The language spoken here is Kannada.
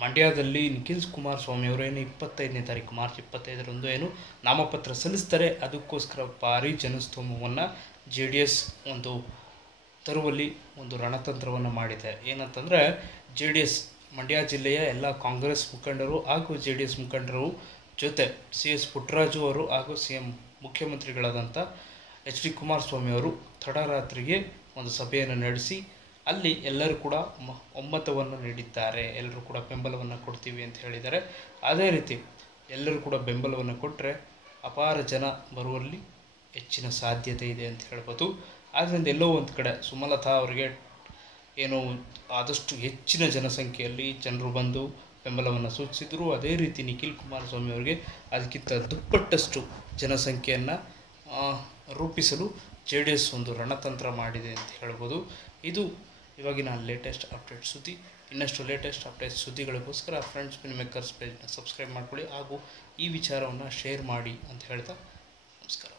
ಮಂಡ್ಯದಲ್ಲಿ ನಿಖಿಲ್ ಕುಮಾರಸ್ವಾಮಿ ಅವರು ಏನು 25ನೇ ತಾರೀಕು ಮಾರ್ಚ್ 25ರಂದು ಏನು ನಾಮಪತ್ರ ಸಲ್ಲಿಸ್ತಾರೆ, ಅದಕ್ಕೋಸ್ಕರ ಭಾರಿ ಜನಸ್ತೋಮವನ್ನು JDS ಒಂದು ತರುವಲ್ಲಿ ಒಂದು ರಣತಂತ್ರವನ್ನು ಮಾಡಿದೆ. ಏನಂತಂದರೆ JDS ಮಂಡ್ಯ ಜಿಲ್ಲೆಯ ಎಲ್ಲ ಕಾಂಗ್ರೆಸ್ ಮುಖಂಡರು ಹಾಗೂ JDS ಮುಖಂಡರು ಜೊತೆ CS ಪುಟ್ಟರಾಜು ಅವರು ಹಾಗೂ CM ಮುಖ್ಯಮಂತ್ರಿಗಳಾದಂಥ HD ಕುಮಾರಸ್ವಾಮಿ ಅವರು ತಡರಾತ್ರಿಗೆ ಒಂದು ಸಭೆಯನ್ನು ನಡೆಸಿ ಅಲ್ಲಿ ಎಲ್ಲರೂ ಕೂಡ ಒಮ್ಮತವನ್ನು ನೀಡಿದ್ದಾರೆ. ಎಲ್ಲರೂ ಕೂಡ ಬೆಂಬಲವನ್ನು ಕೊಡ್ತೀವಿ ಅಂತ ಹೇಳಿದ್ದಾರೆ. ಅದೇ ರೀತಿ ಎಲ್ಲರೂ ಕೂಡ ಬೆಂಬಲವನ್ನು ಕೊಟ್ಟರೆ ಅಪಾರ ಜನ ಬರುವಲ್ಲಿ ಹೆಚ್ಚಿನ ಸಾಧ್ಯತೆ ಇದೆ ಅಂತ ಹೇಳ್ಬೋದು. ಆದ್ದರಿಂದ ಎಲ್ಲೋ ಒಂದು ಕಡೆ ಸುಮಲತಾ ಅವರಿಗೆ ಏನು ಆದಷ್ಟು ಹೆಚ್ಚಿನ ಜನಸಂಖ್ಯೆಯಲ್ಲಿ ಜನರು ಬಂದು ಬೆಂಬಲವನ್ನು ಸೂಚಿಸಿದರು. ಅದೇ ರೀತಿ ನಿಖಿಲ್ ಕುಮಾರಸ್ವಾಮಿ ಅವರಿಗೆ ಅದಕ್ಕಿಂತ ದುಪ್ಪಟ್ಟಷ್ಟು ಜನಸಂಖ್ಯೆಯನ್ನು ರೂಪಿಸಲು JDS ಒಂದು ರಣತಂತ್ರ ಮಾಡಿದೆ ಅಂತ ಹೇಳ್ಬೋದು. ಇದು ಇವಾಗಿನ ಲೇಟೆಸ್ಟ್ ಅಪ್ಡೇಟ್ ಸುದ್ದಿ. ಇನ್ನಷ್ಟು ಲೇಟೆಸ್ಟ್ ಅಪ್ಡೇಟ್ ಸುದ್ದಿಗಳಿಗೋಸ್ಕರ ಫ್ರೆಂಡ್ಸ್ ಫಿಲ್ಮ್ ಮೇಕರ್ಸ್ ಪೇಜ್ನ ಸಬ್ಸ್ಕ್ರೈಬ್ ಮಾಡ್ಕೊಳ್ಳಿ ಹಾಗೂ ಈ ವಿಚಾರವನ್ನು ಶೇರ್ ಮಾಡಿ ಅಂತ ಹೇಳ್ತಾ ನಮಸ್ಕಾರ.